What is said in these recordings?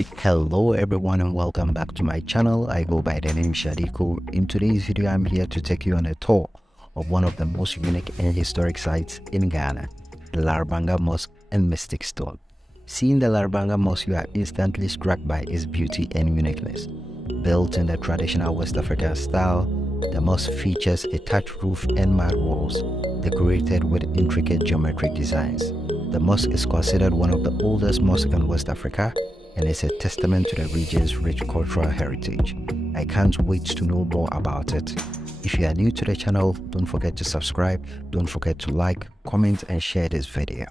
Hello everyone and welcome back to my channel. I go by the name Shadiko. In today's video I'm here to take you on a tour of one of the most unique and historic sites in Ghana, the Larabanga Mosque and Mystic Stone. Seeing the Larabanga Mosque, you are instantly struck by its beauty and uniqueness. Built in the traditional West African style, the mosque features a thatched roof and mud walls decorated with intricate geometric designs. The mosque is considered one of the oldest mosques in West Africa and is a testament to the region's rich cultural heritage. I can't wait to know more about it. If you are new to the channel, don't forget to subscribe, don't forget to like, comment and share this video.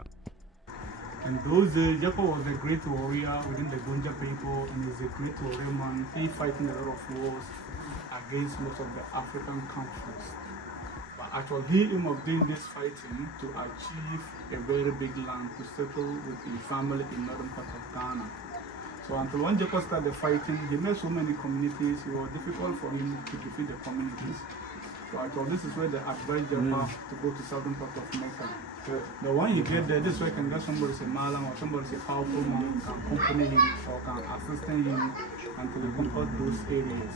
And those days, Jacob was a great warrior within the Gunja people and he's a great warrior man. He fighting a lot of wars against most of the African countries. But actually, he aimed of doing this fighting to achieve a very big land to settle with his family in northern part of Ghana. So until when Jacob started fighting, he met so many communities, it was difficult for him to defeat the communities. So I thought this is where they advised Jacob to go to southern part of Mecca. The one you get there, this way can get somebody say Malam or somebody say powerful man can accompany him or can assist him until he conquer those areas.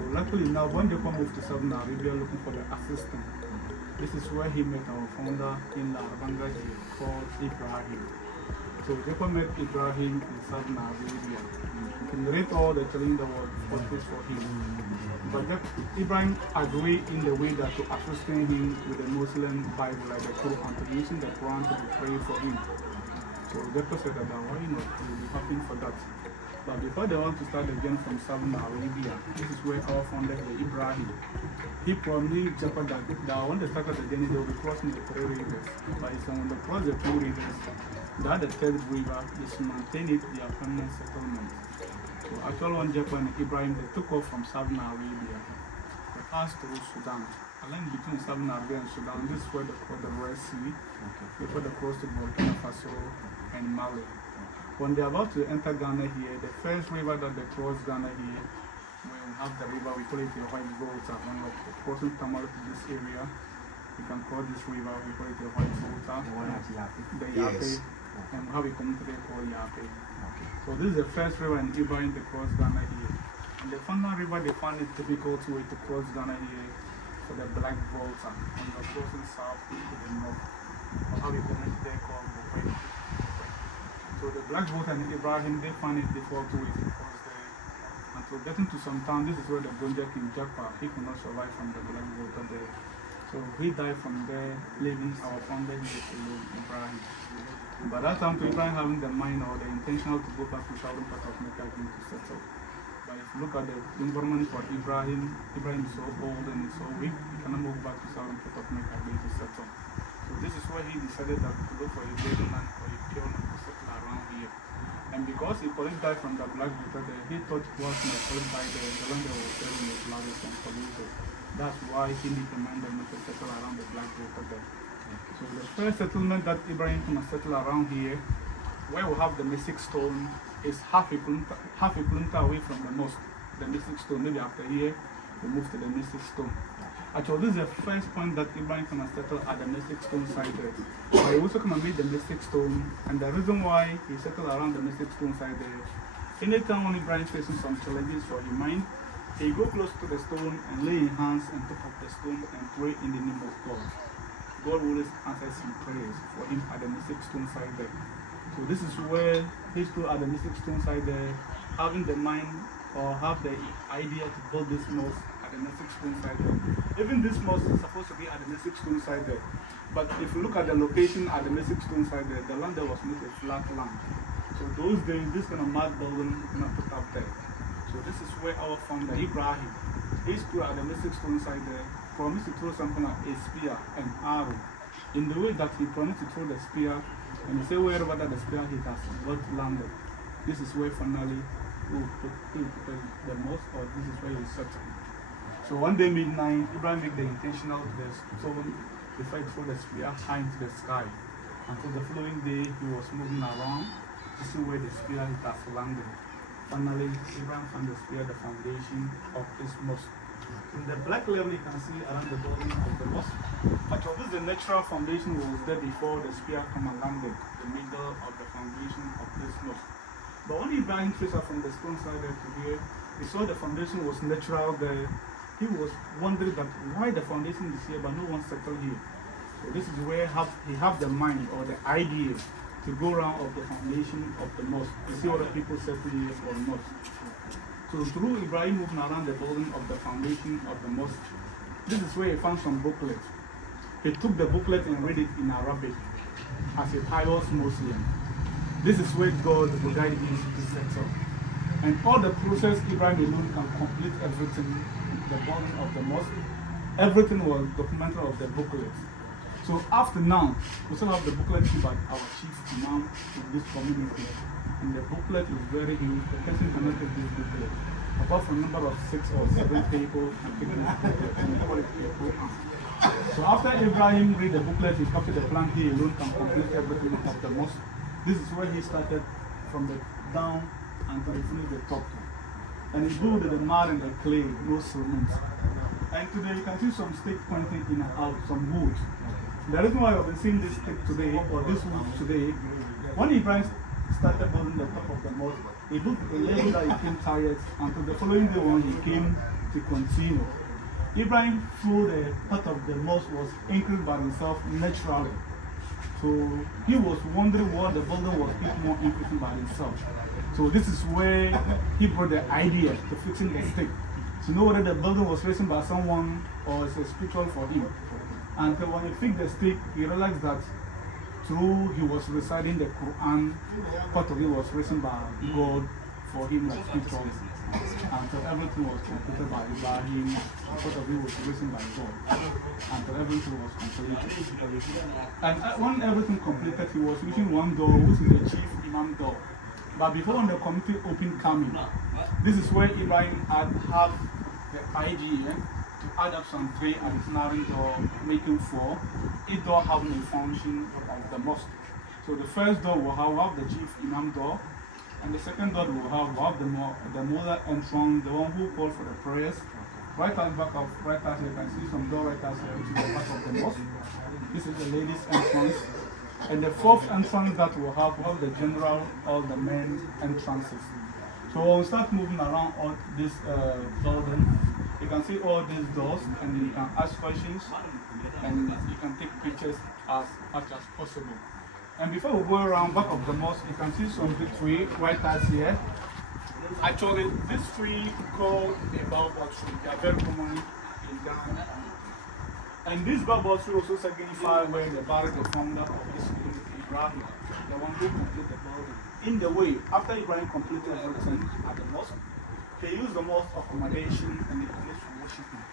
So luckily now when Jacob moved to Southern Arabia looking for the assistant, this is where he met our founder in Larabanga called Ibrahim. So Jacob met Ibrahim in Southern Arabia. You can rate all the challenge that was faced for him. But Ibrahim agreed in the way that to assisting him with the Muslim Bible, like the Quran, to using the Quran to pray for him. So Jacob said that why not? He will be happy for that. But before they want to start the journey from Southern Arabia, this is where our founder Ibrahim. He promised Jacob that when they started the journey, they will be crossing the 3 rivers. But he said when they cross the 2 rivers, that the 3rd river is to maintain it their permanent settlement. So actually when Jacob and Ibrahim they took off from Southern Arabia, they passed through Sudan. A line between Southern Arabia and Sudan, this is where they call the Red Sea, before they cross to Burkina Faso and Mali. When they're about to enter Ghana here, the first river that they cross Ghana here, we have the river, we call it the White Volta. When we're crossing Tamale to this area, we can cross this river, we call it the White Volta. The Yape, and how we come to call Yape. So this is the first river in Ibrahim to cross Ghana here. And the final river, they found it difficult way to cross Ghana here for the Black Volta. And you're crossing south to the north, or how we come to call Mosque. So the Black Volta and Ibrahim, they found it difficult way to cross there. Until getting to some town, this is where the Gonja King Japa, he could not survive from the Black Volta there. So he died from there, leaving our founder here alone, Ibrahim. By that time, Ibrahim having the mind or the intention to go back to southern part of Mecca to settle. But if you look at the environment for Ibrahim, Ibrahim is so old and so weak, he cannot move back to southern part of Mecca to settle. So this is why he decided that to look for a golden land or a pure land to settle around here. And because he couldn't die from the Black Water there, he thought once he couldn't die there, the land that was selling was largest and polluted. That's why he needed to mind them to settle around the Black Water there. So the first settlement that Ibrahim can settle around here, where we have the Mystic Stone, is half a kilometer away from the mosque. The Mystic Stone, maybe after here, we move to the Mystic Stone. Actually, this is the first point that Ibrahim can settle at the Mystic Stone side there. But he also can meet the Mystic Stone, and the reason why he settled around the Mystic Stone side there, anytime when Ibrahim is facing some challenges for his mind, he go close to the stone and lay his hands on top of the stone and pray in the name of God. God always answers his prayers for him at the Mystic Stone side there. So this is where he's still at the Mystic Stone side there, having the mind or have the idea to build this mosque at the Mystic Stone side there. Even this mosque is supposed to be at the Mystic Stone side there. But if you look at the location at the Mystic Stone side there, the land there was not a flat land. So those days, this kind of mud building is not put up there. So this is where our founder Ibrahim, he stood at the Mystic Stone side there, promised to throw something like a spear and arrow. In the way that he promised to throw the spear, and he said wherever that the spear hit has not landed, this is where finally he will put the mosque, or this is where he settled. So one day midnight, Ibrahim made the intentional the stone before he threw the spear high into the sky. Until the following day, he was moving around to see where the spear hit has landed. Finally, Ibrahim found the spear, the foundation of this mosque. In the black level you can see around the building of the mosque. Actually, this is the natural foundation was there before the spear come and landed, the middle of the foundation of this mosque. But when Ibrahim traced out from the stone side there to here, he saw the foundation was natural there. He was wondering that why the foundation is here but no one settled here. So this is where he have the mind or the idea to go around of the foundation of the mosque to see whether people settle here or not. So through Ibrahim moving around the building of the foundation of the mosque, this is where he found some booklets. He took the booklet and read it in Arabic as a pious Muslim. This is where God will guide him to settle. And all the process Ibrahim alone can complete everything, the building of the mosque, everything was documented of the booklet. So after now, we still have the booklet about our chief imam in this community. And the booklet is very huge. The person cannot take this booklet. Apart from a number of 6 or 7 people and taking this booklet and call it a Quran. So after Ibrahim read the booklet, he copied the plan, he alone can complete everything of the mosque. This is where he started from the down until he finished the top. And he built the mud and the clay, no cement. And today you can see some stick pointing in and out, some wood. The reason why I've been seeing this stick today, or this wood today, when Ibrahim started building the top of the mosque, he built a level that he came tired until the following day when he came to continue. Ibrahim through the part of the mosque was increased by himself naturally. So he was wondering why the building was keep more increasing by himself. So this is where he brought the idea to fixing the stick. To know whether the building was raised by someone or it's a spiritual for him. And when he fixed the stick, he realized that through he was reciting the Quran, part of it was written by God for him like spiritual. Until everything was completed by him, part of it was written by God. Until everything was completed. And when everything completed, he was using one door, which is the chief imam door. But before when the committee opened coming, this is where Ibrahim had the idea to add up some 3 additional door, making 4. Each door having a function of the mosque. So the first door will have the chief imam door, and the second door will have the mother entrance, the one who called for the prayers. Right at the back of right as you can see some door right as which is the back of the mosque. This is the ladies' entrance. And the 4th entrance that will have all the general, all the men entrances. So we'll start moving around all this building. You can see all these doors and you can ask questions and you can take pictures as much as possible. And before we go around back of the mosque, you can see some big tree right as here. Actually, this tree called a baobab tree. They are very common in Ghana. And this baobab tree also signifies where the barrack, the founder of this community, Ibrahim, the one who completed the building. In the way, after Ibrahim completed everything at the mosque, they used the mosque for accommodation and the place for worshiping.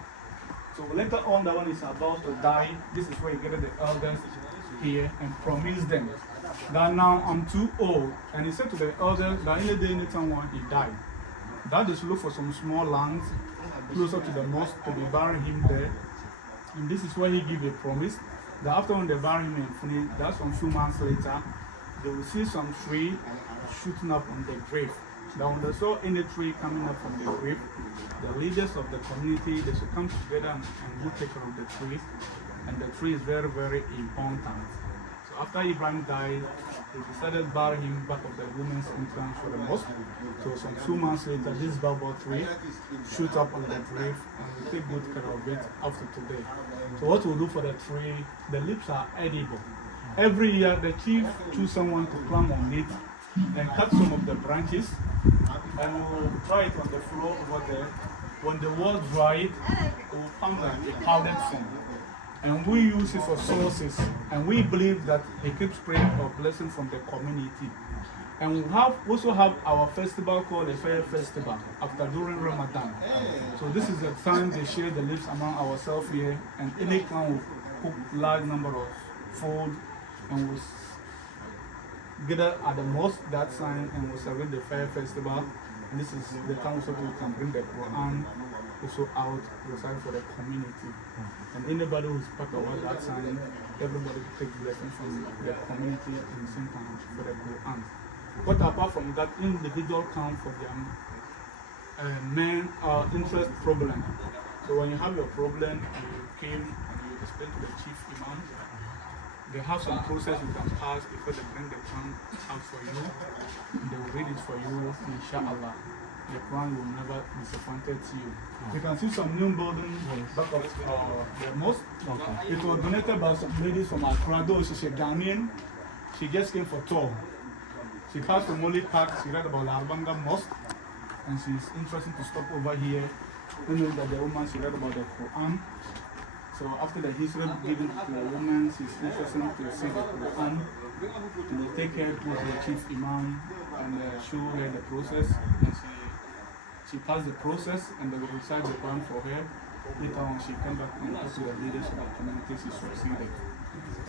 So later on, the one is about to die. This is where he gathered the elders here and promised them that now I'm too old. And he said to the elders that any day, anytime when he died, that is look for some small lands closer to the mosque to be burying him there. And this is where he gave a promise that after when they bury him and finish, that's some few months later, they will see some tree shooting up on the grave. Now when they saw any tree coming up from the grave, the leaders of the community, they should come together and do take care of the tree. And the tree is very, very important. So after Ibrahim died, they decided to bury him back of the women's entrance for the mosque. So some 2 months later, this baobab tree shoot up on the grave and we take good care of it after today. So what we'll do for the tree, the leaves are edible. Every year, the chief choose someone to climb on it and cut some of the branches and we'll dry it on the floor over there. When the wall dries, it will come like a powdered form. And we use it for sources, and we believe that it keeps praying for blessing from the community. And we also have our festival called the Fair Festival during Ramadan. So this is the time they share the leaves among ourselves here, and any kind will cook large number of food, and we'll gather at the mosque that time, and we'll celebrate the Fair Festival. And this is the time also we can bring the Quran also out, recite for the community. And anybody who's part of that time, everybody will take blessings from the community in the same time for the Quran. But apart from that, individual count for their main interest problem. So when you have your problem and you came and you explain to the chief imam, They have some process you can pass before they bring the Quran out for you. They will read it for you, inshallah. The Quran will never disappointed to you. You can see some new building back of the mosque. Okay. It was donated by some ladies from Accra. Though she's a Ghanaian, she just came for tour. She passed from Molly Park, she read about Larabanga Mosque, and she's interested to stop over here. You know that the woman, she read about the Quran. So after the history given to the woman, she's interested to see the Quran. And they take her to the chief imam and show her the process. And she passed the process and they will recite the Quran for her. Later on, she came back and talked to the leaders of the community, she succeeded.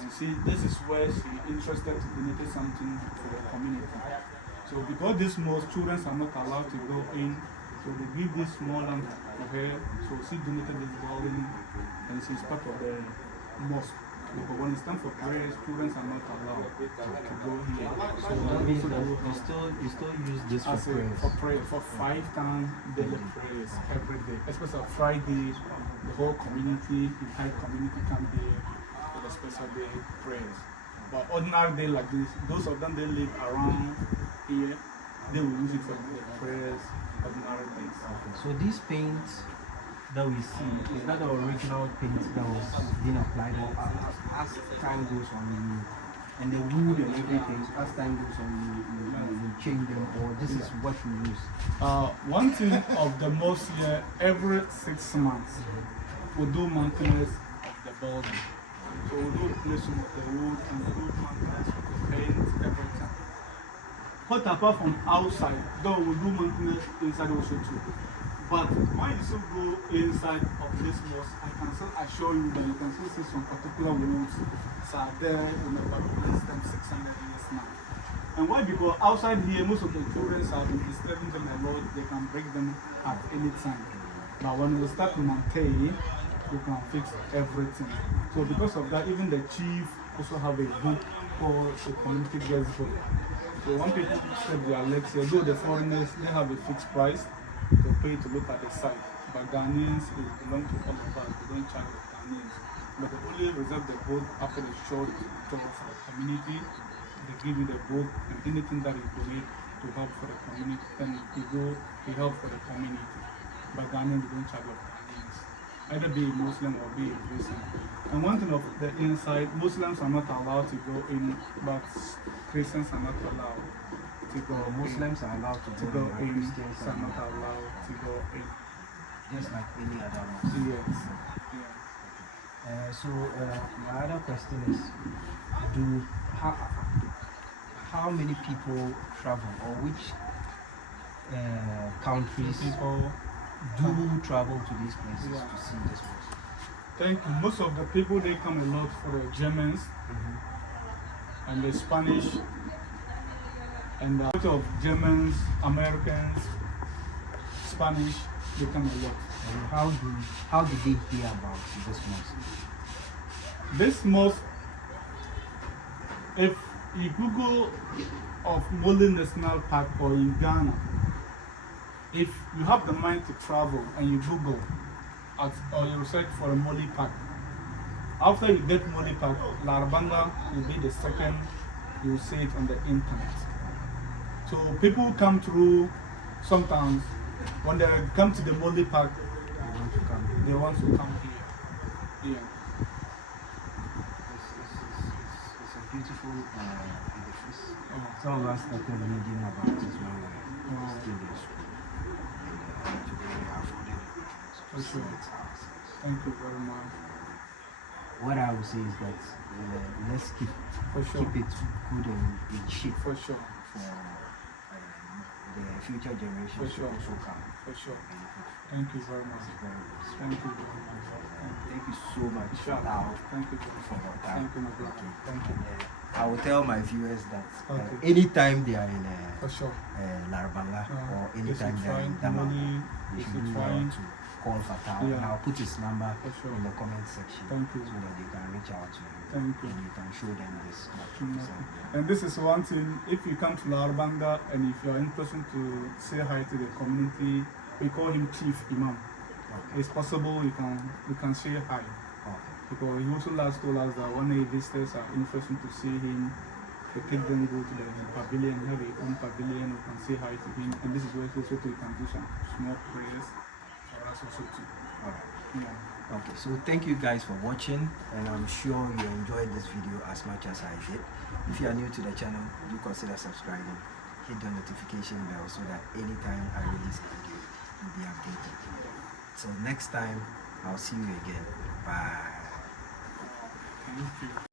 And see, this is where she interested to donate something for the community. So because these mosque children are not allowed to go in, so they give this small land to her. So she donated this building and she's part of the mosque. Because when it's time for prayers, students are not allowed to go here. So That means that you still use this for prayers. for prayer, for 5 times daily prayers every day. Especially Friday, the whole community, the entire community come here for the special day prayers. But ordinary day like this, those of them they live around here, they will use it for the prayers, ordinary days. So these paints that we see, is that the original paint that was being applied, or as time goes on, and the wood and everything, as time goes on, you change them, or this is what you use? One thing of the most here, every 6 months, we do maintenance of the building. So we do replacement of the wood and we do maintenance of the paint, everything. But apart from outside, though we do maintenance inside also too. But when you still go inside of this mosque, I can still assure you that you can still see some particular walls are there, we never replaced them 600 years now. And why? Because outside here, most of the children are disturbing them a lot, they can break them at any time. But when we start to maintain, we can fix everything. So because of that, even the chief also have a book called the Community Guest Book. So when people step their legs here, though the foreigners, they have a fixed price to pay to look at the site. But Ghanaians, it belong to all of us, they don't charge the Ghanaians. But they only reserve the boat after the short tour for the community. They give you the boat and anything that you donate to help for the community, then you go to help for the community. But Ghanaians don't charge the Ghanaians. Either be a Muslim or be a Christian. And one thing of the inside, Muslims are not allowed to go in, but Christians are not allowed to go. Muslims are allowed to go but in, Christians are not allowed to go in. just like any other ones. Yes. Yeah. So my other question is, how many people travel, or which countries People, do travel to these places Yeah. to see this place? thank you. Most of the people they come a lot for the Germans and the Spanish and a lot of Germans, Americans, Spanish, they come a lot. And how did they hear about this mosque? This mosque, if you Google of Mole National Park or in Ghana, if you have the mind to travel and you Google or you search for a Mole Park, after you get Mole Park, Larabanga will be the second you see it on the internet. So people come through sometimes when they come to the Mole Park, they want to come here. Yeah. It's a beautiful edifice. Some of us started reading about it when we were still in school. And today we have other For to see sure. it ourselves. Thank you very much. What I would say is that let's keep For sure. it good and in shape For sure. for the future generations For sure. to also come. For sure. Benefit. Thank you very much. It's very good. Thank you very much. Thank you so much for Inshallah. now. Thank you. For your time. Thank you, my brother. Thank you. I will tell my viewers that Okay. anytime they are in For sure. Larabanga or They anytime should they are try in Dama, money. they They should should do try. well to call Fatah. Yeah. And I'll put his number For sure. in the comment section Thank you. so that they can reach out to you. Thank you. And you can show them this. And this is one thing, if you come to Larabanga and if you are interested to say hi to the community, we call him Chief Imam. Okay. It's possible you can say hi. Okay. Because he also last told us that when the visitors are interested to see him, they take them go to the pavilion, have their own pavilion, we can say hi to him, and this is where also we can do some small prayers for us also too. Alright. Yeah. Okay, so thank you guys for watching, and I'm sure you enjoyed this video as much as I did. If you are new to the channel, do consider subscribing. Hit the notification bell so that anytime I release a video, you'll be updated. So next time, I'll see you again. Bye. Thank you.